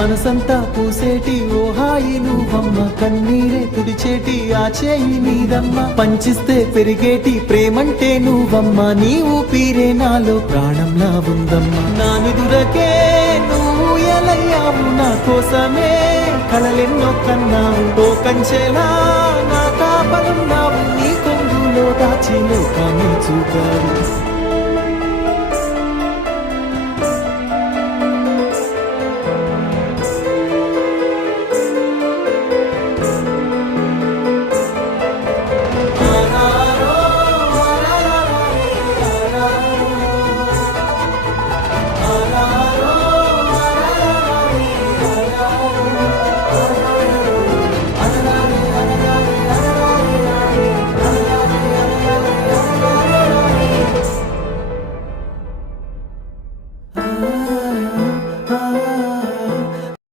మనసంతా పూసేటి ఓ హాయి నువ్వమ్మ, కన్నీరే తుడిచేటి ఆ చేయి నీదమ్మ, పంచిస్తే పెరిగేటి ప్రేమంటే నువ్వమ్మ, నీ ఊపిరే నాలో ప్రాణంలా ఉందమ్మా. నా నిదురకే నువ్వు ఎలయ్యావు, నా కోసమే కలలెన్నో కన్నావు, ఓ కంచెలా నా కాపలున్నావు, నీ కొంగులో దాచి లోకాన్ని చూపావు.